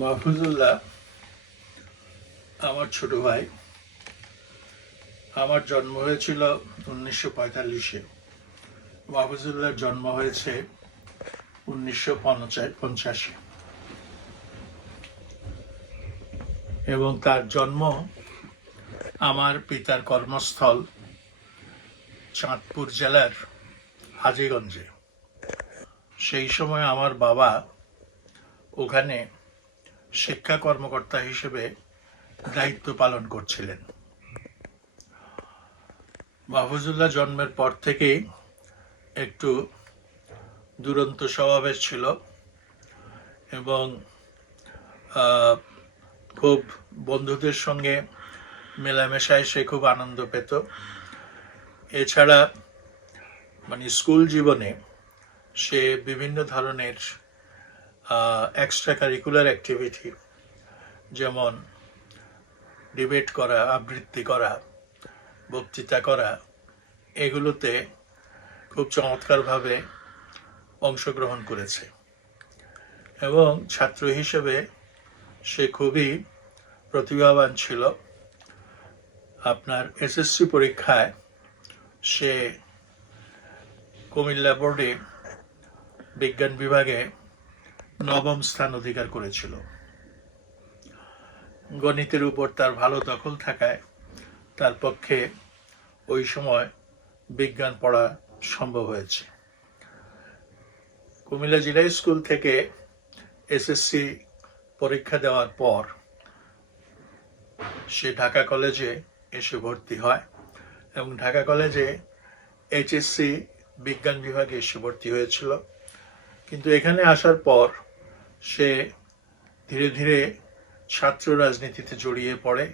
মাহফুজুল্লাহ, আমার ছোট ভাই, আমার জন্ম হয়েছিল উনিশশো পঁয়তাল্লিশে। মাহফুজুল্লাহর জন্ম হয়েছে উনিশশো এবং তার জন্ম আমার পিতার কর্মস্থল চাঁদপুর জেলার হাজিগঞ্জে। সেই সময় আমার বাবা ওখানে শিক্ষা কর্মকর্তা হিসেবে দায়িত্ব পালন করছিলেন। মাহফুজুল্লাহ জন্মের পর থেকেই একটু দুরন্ত স্বভাবের ছিল এবং খুব বন্ধুদের সঙ্গে মেলামেশায় সে খুব আনন্দ পেত। এছাড়া মানে স্কুল জীবনে সে বিভিন্ন ধরনের এক্সট্রা কারিকুলার অ্যাক্টিভিটি যেমন ডিবেট করা, আবৃত্তি করা, বক্তৃতা করা, এগুলোতে খুব চমৎকারভাবে অংশগ্রহণ করেছে। এবং ছাত্র হিসেবে সে খুবই প্রতিভাবান ছিল। আপনার এসএসসি পরীক্ষায় সে কুমিল্লা বোর্ডে বিজ্ঞান বিভাগে নবম স্থান অধিকার করেছিল। গণিতের উপর তার ভালো দখল থাকায় তার পক্ষে ওই সময় বিজ্ঞান পড়া সম্ভব হয়েছে। কুমিল্লা জিলা স্কুল থেকে এসএসসি পরীক্ষা দেওয়ার পর সে ঢাকা কলেজে এসে ভর্তি হয় এবং ঢাকা কলেজে এইচএসসি বিজ্ঞান বিভাগে এসে ভর্তি হয়েছিল। কিন্তু এখানে আসার পর সে ধীরে ধীরে ছাত্র রাজনীতিতে জড়িয়ে পড়ে,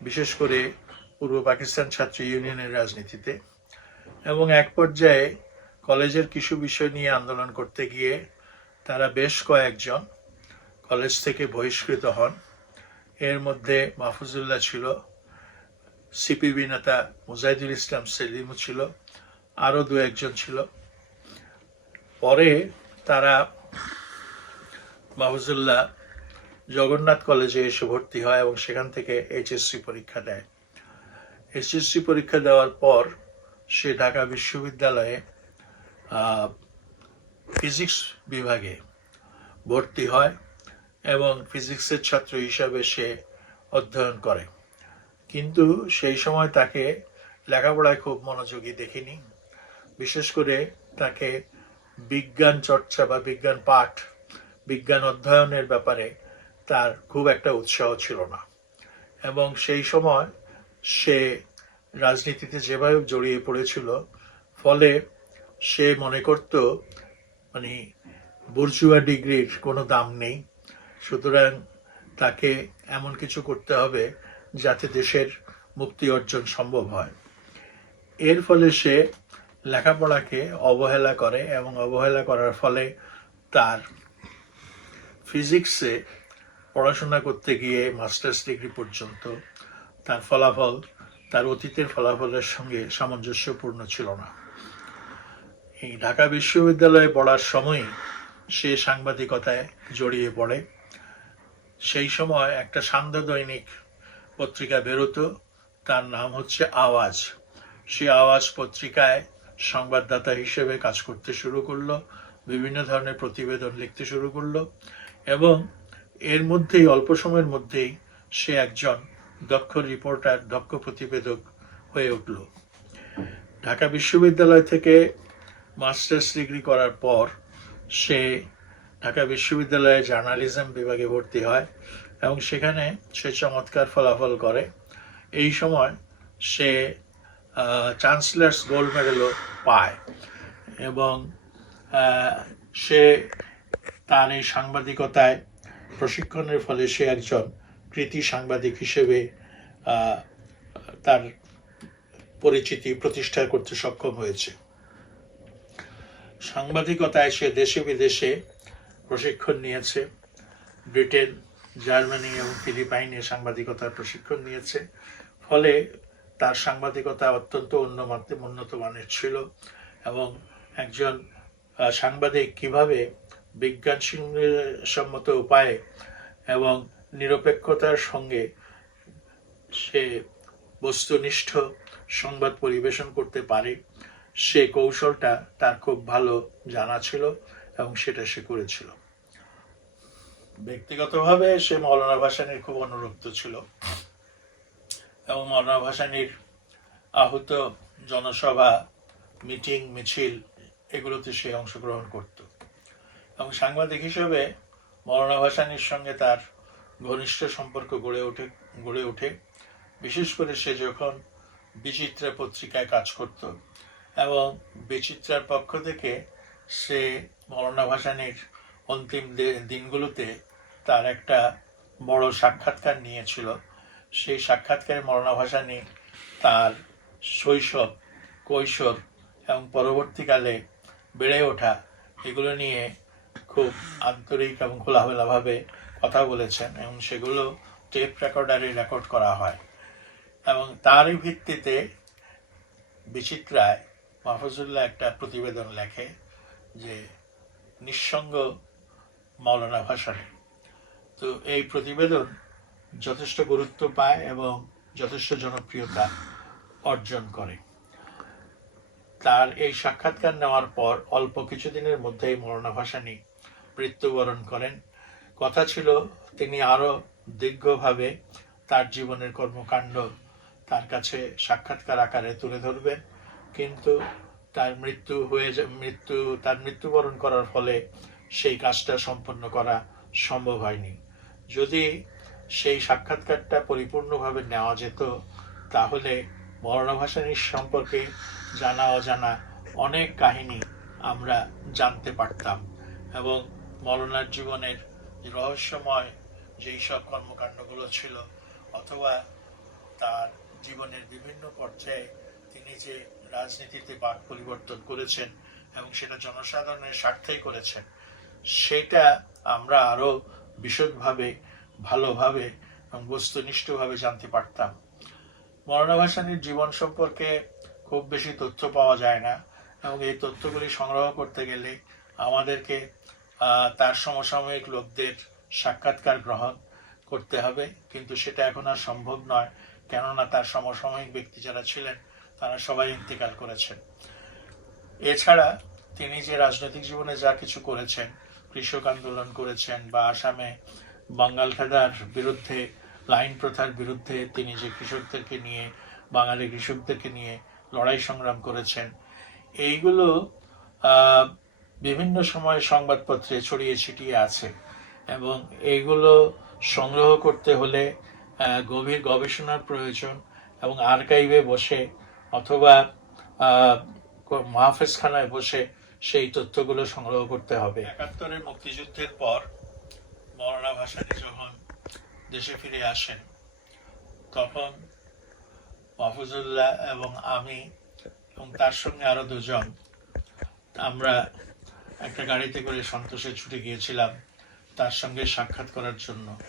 বিশেষ করে পূর্ব পাকিস্তান ছাত্র ইউনিয়নের রাজনীতিতে। এবং এক পর্যায়ে কলেজের কিছু বিষয় নিয়ে আন্দোলন করতে গিয়ে তারা বেশ কয়েকজন কলেজ থেকে বহিষ্কৃত হন। এর মধ্যে মাহফুজুল্লাহ ছিল, সিপিবি নেতা মুজাহিদুল ইসলাম সেলিমও ছিল, আরও দু একজন ছিল। পরে তারা মাহফুজুল্লাহ জগন্নাথ কলেজে এসে ভর্তি হয় এবং সেখান থেকে এইচএসসি পরীক্ষা দেয়। এইচএসসি পরীক্ষা দেওয়ার পর সে ঢাকা বিশ্ববিদ্যালয়ে ফিজিক্স বিভাগে ভর্তি হয় এবং ফিজিক্সের ছাত্র হিসাবে সে অধ্যয়ন করে। কিন্তু সেই সময় তাকে লেখাপড়ায় খুব মনোযোগী দেখিনি। বিশেষ করে তাকে বিজ্ঞান চর্চা বা বিজ্ঞান পাঠ বিজ্ঞান অধ্যয়নের ব্যাপারে তার খুব একটা উৎসাহ ছিল না। এবং সেই সময় সে রাজনীতিতে যেভাবে জড়িয়ে পড়েছিল, ফলে সে মনে করত মানে বুর্জুয়া ডিগ্রির কোনো দাম নেই। সুতরাং তাকে এমন কিছু করতে হবে যাতে দেশের মুক্তি অর্জন সম্ভব হয়। এর ফলে সে লেখাপড়াকে অবহেলা করে এবং অবহেলা করার ফলে তার ফিজিক্সে পড়াশোনা করতে গিয়ে মাস্টার্স ডিগ্রি পর্যন্ত তার ফলাফল তার অতীতের ফলাফলের সঙ্গে সামঞ্জস্যপূর্ণ ছিল না। এই ঢাকা বিশ্ববিদ্যালয়ে পড়ার সময় সে সাংবাদিকতায় জড়িয়ে পড়ে। সেই সময় একটা সান্ধ্য দৈনিক পত্রিকা বেরোতো, তার নাম হচ্ছে আওয়াজ। সে আওয়াজ পত্রিকায় সংবাদদাতা হিসেবে কাজ করতে শুরু করল, বিভিন্ন ধরনের প্রতিবেদন লিখতে শুরু করল। এবং এর মধ্যেই, অল্প সময়ের মধ্যেই সে একজন দক্ষ রিপোর্টার, দক্ষ প্রতিবেদক হয়ে উঠল। ঢাকা বিশ্ববিদ্যালয় থেকে মাস্টার্স ডিগ্রি করার পর সে ঢাকা বিশ্ববিদ্যালয়ে জার্নালিজম বিভাগে ভর্তি হয় এবং সেখানে সে চমৎকার ফলাফল করে। এই সময় সে চ্যান্সেলার্স গোল্ড মেডেলও পায় এবং সে তার এই সাংবাদিকতায় প্রশিক্ষণের ফলে সে একজন কৃতি সাংবাদিক হিসেবে তার পরিচিতি প্রতিষ্ঠা করতে সক্ষম হয়েছে। সাংবাদিকতায় সে দেশে বিদেশে প্রশিক্ষণ নিয়েছে। ব্রিটেন, জার্মানি এবং ফিলিপাইনে সাংবাদিকতার প্রশিক্ষণ নিয়েছে। ফলে তার সাংবাদিকতা অত্যন্ত উন্নত উন্নত মানের ছিল এবং একজন সাংবাদিক কীভাবে বিজ্ঞান সম্মত উপায়ে এবং নিরপেক্ষতার সঙ্গে সে বস্তুনিষ্ঠ সংবাদ পরিবেশন করতে পারে, সে কৌশলটা তার খুব ভালো জানা ছিল এবং সেটা সে করেছিল। ব্যক্তিগতভাবে সে মৌলানা ভাসানির খুব অনুরক্ত ছিল এবং মৌলানা ভাসানির আহত জনসভা, মিটিং, মিছিল, এগুলোতে সে অংশগ্রহণ করত। এবং সাংবাদিক হিসেবে মৌলানা ভাসানির সঙ্গে তার ঘনিষ্ঠ সম্পর্ক গড়ে ওঠে গড়ে ওঠে। বিশেষ করে সে যখন বিচিত্রা পত্রিকায় কাজ করত এবং বিচিত্রার পক্ষ থেকে সে মৌলানা ভাসানির অন্তিম দিনগুলোতে তার একটা বড় সাক্ষাৎকার নিয়েছিল। সেই সাক্ষাৎকারে মৌলানা ভাসানি তার শৈশব, কৈশোর এবং পরবর্তীকালে বেড়ে ওঠা এগুলো নিয়ে খুব আন্তরিক এবং খোলামেলাভাবে কথা বলেছেন এবং সেগুলো টেপ রেকর্ডারে রেকর্ড করা হয়। এবং তারই ভিত্তিতে বিচিত্রায় মাহফুজুল্লাহ একটা প্রতিবেদন লেখে যে নিঃসঙ্গ মাওলানা ভাসানী। তো এই প্রতিবেদন যথেষ্ট গুরুত্ব পায় এবং যথেষ্ট জনপ্রিয়তা অর্জন করে। তার এই সাক্ষাৎকার নেওয়ার পর অল্প কিছুদিনের মধ্যেই মৌলানা ভাসানী মৃত্যুবরণ করেন। কথা ছিল, তিনি আরও দীর্ঘভাবে তার জীবনের কর্মকাণ্ড তার কাছে সাক্ষাৎকার আকারে তুলে ধরবেন। কিন্তু তার মৃত্যু হয়ে মৃত্যু, তার মৃত্যুবরণ করার ফলে সেই কাজটা সম্পন্ন করা সম্ভব হয়নি। যদি সেই সাক্ষাৎকারটা পরিপূর্ণভাবে নেওয়া যেত, তাহলে মরণা সম্পর্কে জানা অজানা অনেক কাহিনী আমরা জানতে পারতাম এবং মরণার জীবনের রহস্যময় যেই সব কর্মকাণ্ডগুলো ছিল, অথবা তার জীবনের বিভিন্ন পর্যায়ে তিনি যে রাজনীতিতে বাক পরিবর্তন করেছেন এবং সেটা জনসাধারণের স্বার্থেই করেছেন, সেটা আমরা আরও বিশদভাবে, ভালোভাবে এবং বস্তুনিষ্ঠভাবে জানতে পারতাম। মরণা ভাসানির জীবন সম্পর্কে খুব বেশি তথ্য পাওয়া যায় না এবং এই তথ্যগুলি সংগ্রহ করতে গেলে আমাদেরকে তার সমসাময়িক লোকদের সাক্ষাৎকার গ্রহণ করতে হবে। কিন্তু সেটা এখন আর সম্ভব নয়, কেননা তার সমসাময়িক ব্যক্তি যারা ছিলেন, তারা সবাই ইন্তেকাল করেছেন। এছাড়া তিনি যে রাজনৈতিক জীবনে যা কিছু করেছেন, কৃষক আন্দোলন করেছেন বা আসামে বাঙ্গাল খেদার বিরুদ্ধে, লাইন প্রথার বিরুদ্ধে তিনি যে কৃষকদেরকে নিয়ে, বাঙালি কৃষকদেরকে নিয়ে লড়াই সংগ্রাম করেছেন, এইগুলো বিভিন্ন সময় সংবাদপত্রে ছড়িয়ে ছিটিয়ে আছে এবং এইগুলো সংগ্রহ করতে হলে গভীর গবেষণার প্রয়োজন এবং আর্কাইভে বসে অথবা মাহফেজখানায় বসে সেই তথ্যগুলো সংগ্রহ করতে হবে। একাত্তরের মুক্তিযুদ্ধের পর মরনা ভাসানী যখন দেশে ফিরে আসেন, তখন মাহফুজুল্লাহ এবং আমি এবং তার সঙ্গে আরও দুজন আমরা একটা গাড়িতে করে সন্তোষে ছুটে গিয়েছিলাম তার সঙ্গে সাক্ষাৎ করার জন্য।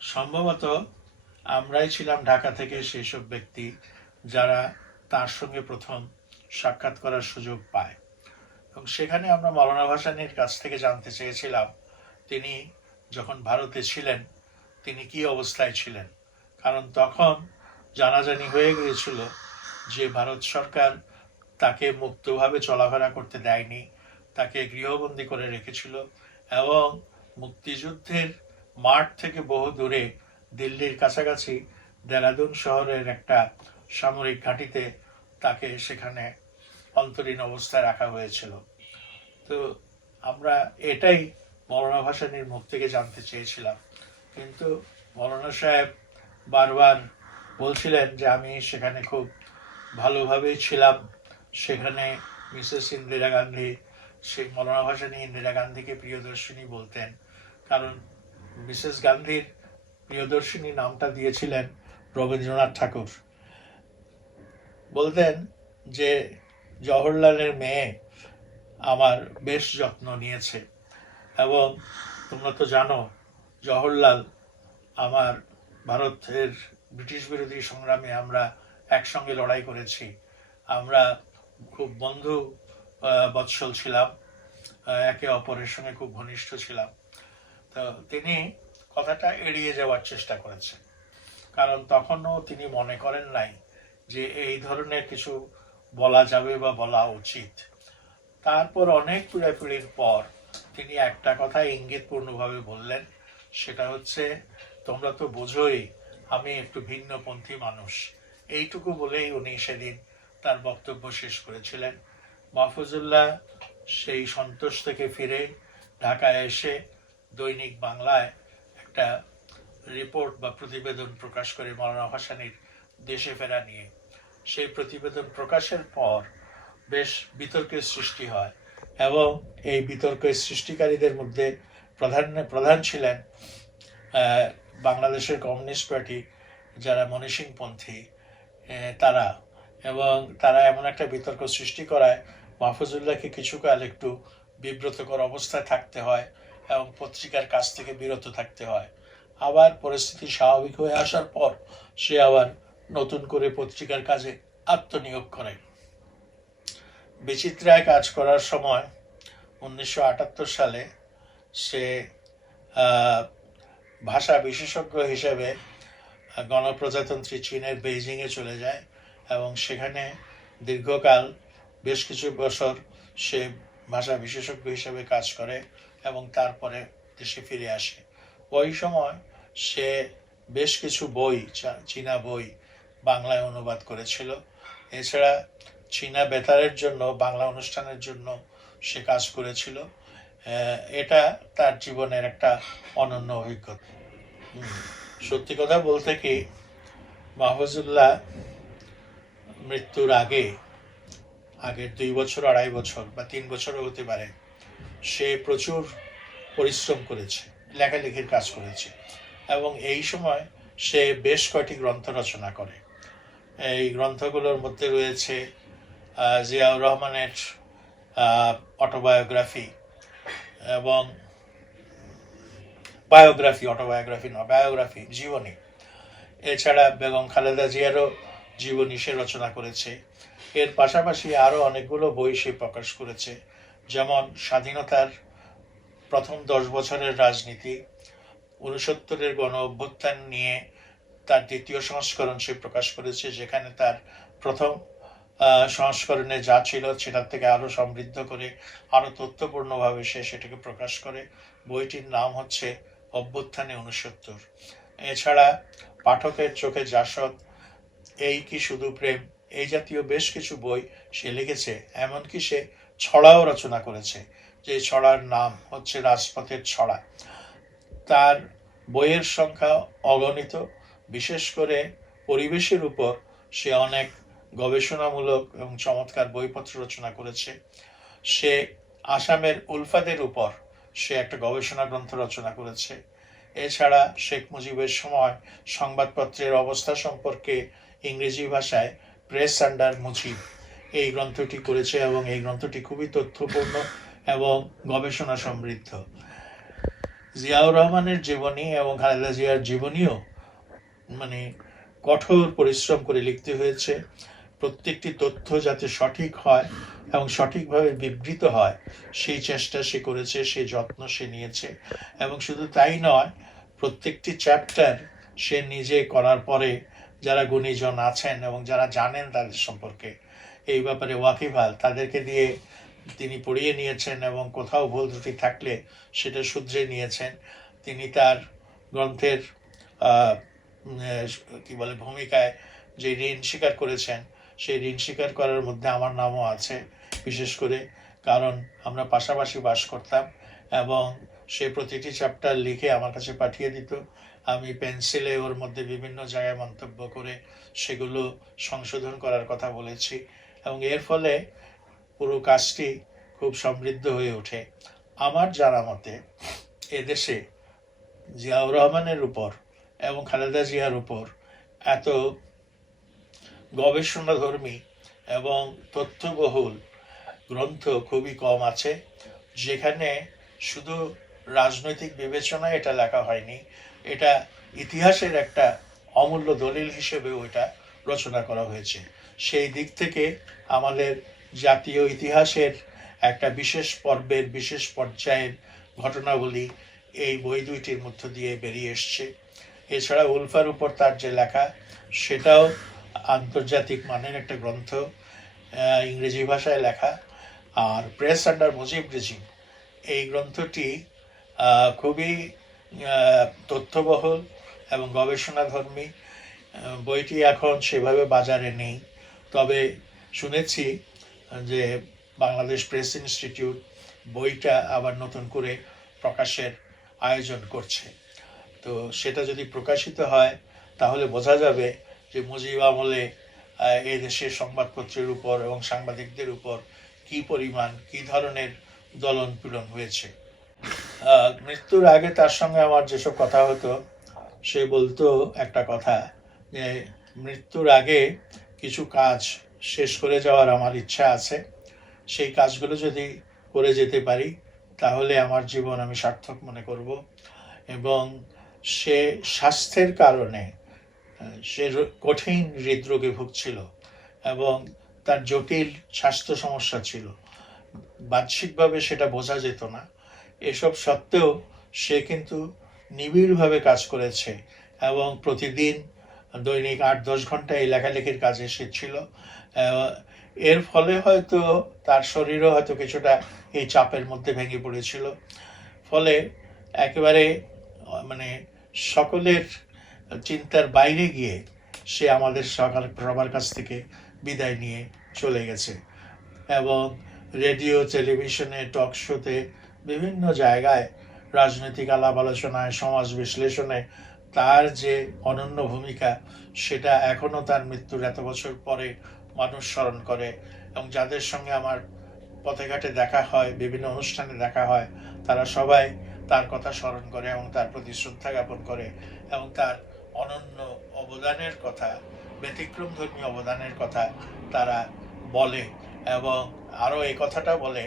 সম্ভবত আমরাই ছিলাম ঢাকা থেকে সেই সব ব্যক্তি যারা তার সঙ্গে প্রথম সাক্ষাৎ করার সুযোগ পায়। এবং সেখানে আমরা মৌলানা ভাসানির কাছ থেকে জানতে চেয়েছিলাম, তিনি যখন ভারতে ছিলেন, তিনি কি অবস্থায় ছিলেন? কারণ তখন জানাজানি হয়ে গিয়েছিল যে ভারত সরকার তাকে মুক্তভাবে চলাফেরা করতে দেয়নি। তাকে গৃহবন্দী করে রেখেছিল এবং মুক্তিযুদ্ধের মাঠ থেকে বহু দূরে দিল্লির কাছাকাছি দেরাদুন শহরের একটা সামরিক ঘাঁটিতে তাকে সেখানে অন্তরীণ অবস্থায় রাখা হয়েছিল। তো আমরা এটাই মৌলানা ভাসানির মুখ থেকে জানতে চেয়েছিলাম। কিন্তু মৌলানা সাহেব বারবার বলছিলেন যে আমি সেখানে খুব ভালোভাবেই ছিলাম। সেখানে মিসেস ইন্দিরা গান্ধী সেই মৌলানা ভাসানী ইন্দিরা গান্ধীকে প্রিয়দর্শিনী বলতেন। কারণ মিসেস গান্ধীর প্রিয়দর্শিনী নামটা দিয়েছিলেন রবীন্দ্রনাথ ঠাকুর। বলতেন যে, জওহরলালের মেয়ে আমার বেশ যত্ন নিয়েছে এবং তোমরা তো জানো, জওহরলাল আমার ভারতের ব্রিটিশ বিরোধী সংগ্রামে আমরা একসঙ্গে লড়াই করেছি। আমরা খুব বন্ধু বৎসল ছিলাম একে অপরের সঙ্গে খুব ঘনিষ্ঠ ছিলাম। তো তিনি কথাটা এড়িয়ে যাওয়ার চেষ্টা করেছে কারণ তখনও তিনি মনে করেন নাই যে এই ধরনের কিছু বলা যাবে বা বলা উচিত। তারপর অনেক পীড়াপিড়ির পর তিনি একটা কথা ইঙ্গিতপূর্ণভাবে বললেন, সেটা হচ্ছে, তোমরা তো বোঝোই, আমি একটু ভিন্নপন্থী মানুষ। এইটুকু বলেই উনি সেদিন তার বক্তব্য শেষ করেছিলেন। মাহফুজুল্লাহ সেই সন্তোষ থেকে ফিরে ঢাকায় এসে দৈনিক বাংলায় একটা রিপোর্ট বা প্রতিবেদন প্রকাশ করে মৌলানা ভাসানির দেশে ফেরা নিয়ে। সেই প্রতিবেদন প্রকাশের পর বেশ বিতর্কের সৃষ্টি হয় এবং এই বিতর্কের সৃষ্টিকারীদের মধ্যে প্রধান প্রধান ছিলেন বাংলাদেশের কমিউনিস্ট পার্টি, যারা মনীষিংপন্থী তারা। এবং তারা এমন একটা বিতর্ক সৃষ্টি করায়, মাহফুজুল্লাহকে কিছুকাল একটু বিব্রতকর অবস্থায় থাকতে হয় এবং পত্রিকার কাছ থেকে বিরত থাকতে হয়। আবার পরিস্থিতি স্বাভাবিক হয়ে আসার পর সে আবার নতুন করে পত্রিকার কাজে আত্মনিয়োগ করে। বিচিত্রায় কাজ করার সময় উনিশশো আটাত্তর সালে সে ভাষা বিশেষজ্ঞ হিসেবে গণপ্রজাতন্ত্রী চীনের বেইজিংয়ে চলে যায়। এবং সেখানে দীর্ঘকাল বেশ কিছু বছর সে ভাষা বিশেষজ্ঞ হিসেবে কাজ করে এবং তারপরে দেশে ফিরে আসে। ওই সময় সে বেশ কিছু বই চীনা বই বাংলায় অনুবাদ করেছিল। এছাড়া চীনা বেতারের জন্য, বাংলা অনুষ্ঠানের জন্য সে কাজ করেছিল। এটা তার জীবনের একটা অনন্য অভিজ্ঞতা। সত্যি কথা বলতে কি, মাহফুজুল্লাহ মৃত্যুর আগে, আগের দুই বছর, আড়াই বছর বা তিন বছরও হতে পারে, সে প্রচুর পরিশ্রম করেছে, লেখালেখির কাজ করেছে। এবং এই সময় সে বেশ কয়টি গ্রন্থ রচনা করে। এই গ্রন্থগুলোর মধ্যে রয়েছে জিয়াউর রহমানের অটোবায়োগ্রাফি এবং বায়োগ্রাফি, অটোবায়োগ্রাফি নয়, বায়োগ্রাফি, জীবনী। এছাড়া বেগম খালেদা জিয়ারও জীবনী সে রচনা করেছে। এর পাশাপাশি আরও অনেকগুলো বই সে প্রকাশ করেছে, যেমন স্বাধীনতার প্রথম দশ বছরের রাজনীতি উনসত্তরের গণ অভ্যুত্থান নিয়ে তার দ্বিতীয় সংস্করণ সে প্রকাশ করেছে, যেখানে তার প্রথম সংস্করণে যা ছিল সেটার থেকে আরও সমৃদ্ধ করে আরও তথ্যপূর্ণভাবে সে সেটাকে প্রকাশ করে। বইটির নাম হচ্ছে অভ্যুত্থানে উনসত্তর এছাড়া পাঠকের চোখে জাসদ এই কি শুধু প্রেম? এই জাতীয় বেশ কিছু বই সে লিখেছে, এমনকি সে ছড়াও রচনা করেছে, যে ছড়ার নাম হচ্ছে রাজপথের ছড়া। তার বইয়ের সংখ্যা অগণিত, বিশেষ করে পরিবেশের উপর সে অনেক গবেষণামূলক এবং চমৎকার বইপত্র রচনা করেছে। সে আসামের উলফাদের উপর সে একটা গবেষণা গ্রন্থ রচনা করেছে। এছাড়া শেখ মুজিবের সময় সংবাদপত্রের অবস্থা সম্পর্কে ইংরেজি ভাষায় প্রেস আন্ডার মুজিব এই গ্রন্থটি করেছে এবং এই গ্রন্থটি খুবই তথ্যপূর্ণ এবং গবেষণা সমৃদ্ধ। জিয়াউর রহমানের জীবনী এবং খালেদা জিয়ার জীবনীও মানে কঠোর পরিশ্রম করে লিখতে হয়েছে। প্রত্যেকটি তথ্য যাতে সঠিক হয় এবং সঠিকভাবে বিবৃত হয়, সেই চেষ্টা সে করেছে, সে যত্ন সে নিয়েছে। এবং শুধু তাই নয়, প্রত্যেকটি চ্যাপ্টার সে নিজে করার পরে যারা গুণীজন আছেন এবং যারা জানেন তাদের সম্পর্কে, এই ব্যাপারে ওয়াকিবহাল তাদেরকে দিয়ে তিনি পড়িয়ে নিয়েছেন এবং কোথাও ভুল ত্রুটি থাকলে সেটা শুধরে নিয়েছেন। তিনি তার গ্রন্থের কি বলে, ভূমিকায় যে ঋণ স্বীকার করেছেন, সেই ঋণ স্বীকার করার মধ্যে আমার নামও আছে, বিশেষ করে কারণ আমরা পাশাপাশি বাস করতাম এবং সে প্রতিটি চ্যাপ্টার লিখে আমার কাছে পাঠিয়ে দিত। আমি পেন্সিলে ওর মধ্যে বিভিন্ন জায়গায় মন্তব্য করে সেগুলো সংশোধন করার কথা বলেছি এবং এর ফলে পুরো কাজটি খুব সমৃদ্ধ হয়ে ওঠে। আমার জানা মতে, এদেশে জিয়াউর রহমানের উপর এবং খালেদা জিয়ার উপর এত গবেষণাধর্মী এবং তথ্যবহুল গ্রন্থ খুবই কম আছে, যেখানে শুধু রাজনৈতিক বিবেচনায় এটা লেখা হয়নি এটা ইতিহাসের একটা অমূল্য দলিল হিসেবেও এটা রচনা করা হয়েছে। সেই দিক থেকে আমাদের জাতীয় ইতিহাসের একটা বিশেষ পর্বের, বিশেষ পর্যায়ের ঘটনাবলী এই বই দুইটির মধ্য দিয়ে বেরিয়ে এসছে। এছাড়া উলফার উপর তার যে লেখা, সেটাও আন্তর্জাতিক মানের একটা গ্রন্থ ইংরেজি ভাষায় লেখা। আর প্রেস আন্ডার মুজিব রেজিম এই গ্রন্থটি খুবই তথ্যবহুল এবং গবেষণাধর্মী বইটি এখন সেভাবে বাজারে নেই। তবে শুনেছি যে বাংলাদেশ প্রেস ইনস্টিটিউট বইটা আবার নতুন করে প্রকাশের আয়োজন করছে। তো সেটা যদি প্রকাশিত হয়, তাহলে বোঝা যাবে যে মুজিব আমলে এই দেশের সংবাদপত্রের উপর এবং সাংবাদিকদের উপর কি পরিমাণ, কি ধরনের দলন পীড়ন হয়েছে। মৃত্যুর আগে তার সঙ্গে আমার যেসব কথা হতো, সে বলতো একটা কথা যে, মৃত্যুর আগে কিছু কাজ শেষ করে যাওয়ার আমার ইচ্ছা আছে। সেই কাজগুলো যদি করে যেতে পারি, তাহলে আমার জীবন আমি সার্থক মনে করব। এবং সে স্বাস্থ্যের কারণে, সে কঠিন হৃদরোগে ভুগছিল এবং তার জটিল স্বাস্থ্য সমস্যা ছিল। বাহ্যিকভাবে সেটা বোঝা যেত না। এসব সত্ত্বেও সে কিন্তু নিবিড়ভাবে কাজ করেছে এবং প্রতিদিন দৈনিক আট দশ ঘণ্টা এই লেখালেখির কাজে সে ছিল। এর ফলে হয়তো তার শরীরও হয়তো কিছুটা এই চাপের মধ্যে ভেঙে পড়েছিল। ফলে একেবারে মানে সকলের চিন্তার বাইরে গিয়ে সে আমাদের সকাল সবার কাছ থেকে বিদায় নিয়ে চলে গেছে। এবং রেডিও, টেলিভিশনে, টক শোতে বিভিন্ন জায়গায় রাজনৈতিক আলাপ আলোচনায়, সমাজ বিশ্লেষণে তার যে অনন্য ভূমিকা, সেটা এখনও তার মৃত্যুর এত বছর পরে মানুষ স্মরণ করে। এবং যাদের সঙ্গে আমার পথে ঘাটে দেখা হয়, বিভিন্ন অনুষ্ঠানে দেখা হয়, তারা সবাই তার কথা স্মরণ করে এবং তার প্রতি শ্রদ্ধা জ্ঞাপন করে এবং তার অনন্য অবদানের কথা, ব্যতিক্রম ধর্মী অবদানের কথা তারা বলে এবং আরও এই কথাটা বলে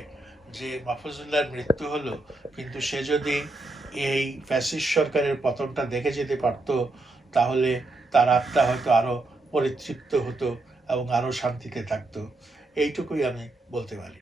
যে মাহফুজুল্লাহর মৃত্যু হলো, কিন্তু সে যদি এই ফ্যাসিস্ট সরকারের পতনটা দেখে যেতে পারত, তাহলে তার আত্মা হয়তো আরও পরিতৃপ্ত হতো এবং আরও শান্তিতে থাকতো। এইটুকুই আমি বলতে পারি।